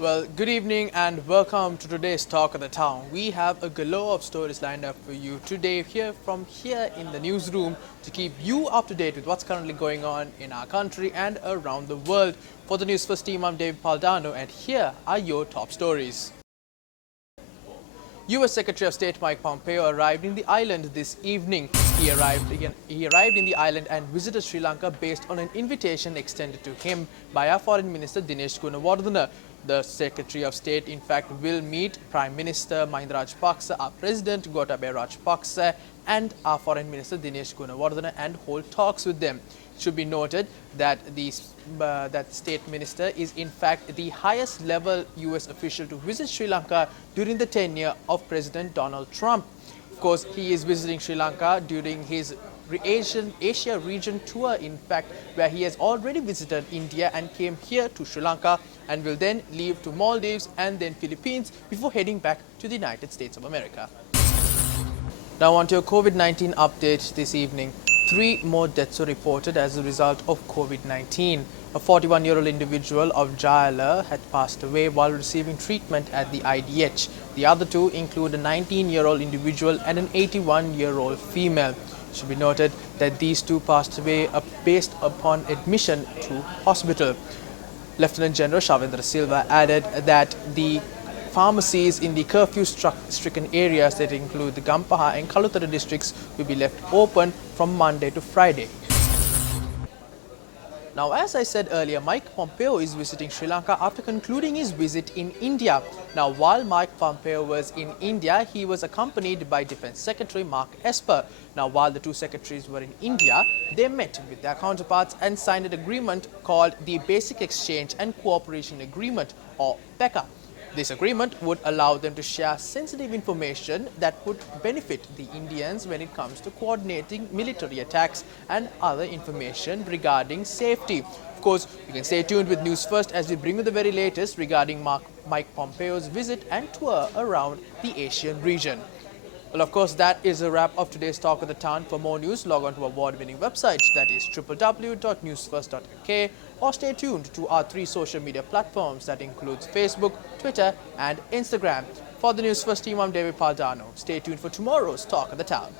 Well, good evening and welcome to today's Talk of the Town. We have a galore of stories lined up for you today from here in the newsroom to keep you up to date with what's currently going on in our country and around the world. For the Newsfirst team, I'm David Paldano, and here are your top stories. U.S. Secretary of State Mike Pompeo arrived in the island this evening. He arrived in the island and visited Sri Lanka based on an invitation extended to him by our Foreign Minister Dinesh Gunawardena. The Secretary of State, in fact, will meet Prime Minister Mahinda Rajapaksa, our President Gotabaya Rajapaksa, and our Foreign Minister Dinesh Gunawardena and hold talks with them. It should be noted that the State Minister is in fact the highest level US official to visit Sri Lanka during the tenure of President Donald Trump. Of course, he is visiting Sri Lanka during his Asia region tour, in fact, where he has already visited India and came here to Sri Lanka and will then leave to Maldives and then Philippines before heading back to the United States of America. Now on to your COVID-19 update this evening. 3 more deaths were reported as a result of COVID-19. A 41-year-old individual of Jayala had passed away while receiving treatment at the IDH. The other 2 include a 19-year-old individual and an 81-year-old female. It should be noted that these 2 passed away based upon admission to hospital. Lieutenant General Shavendra Silva added that the pharmacies in the curfew-stricken areas that include the Gampaha and Kalutara districts will be left open from Monday to Friday. Now, as I said earlier, Mike Pompeo is visiting Sri Lanka after concluding his visit in India. Now, while Mike Pompeo was in India, he was accompanied by Defence Secretary Mark Esper. Now, while the 2 secretaries were in India, they met with their counterparts and signed an agreement called the Basic Exchange and Cooperation Agreement, or BECA. This agreement would allow them to share sensitive information that would benefit the Indians when it comes to coordinating military attacks and other information regarding safety. Of course, you can stay tuned with News First as we bring you the very latest regarding Mike Pompeo's visit and tour around the Asian region. Well, of course, that is a wrap of today's Talk of the Town. For more news, log on to our award-winning website, that is www.newsfirst.lk, or stay tuned to our 3 social media platforms that includes Facebook, Twitter and Instagram. For the News First team, I'm David Paldano. Stay tuned for tomorrow's Talk of the Town.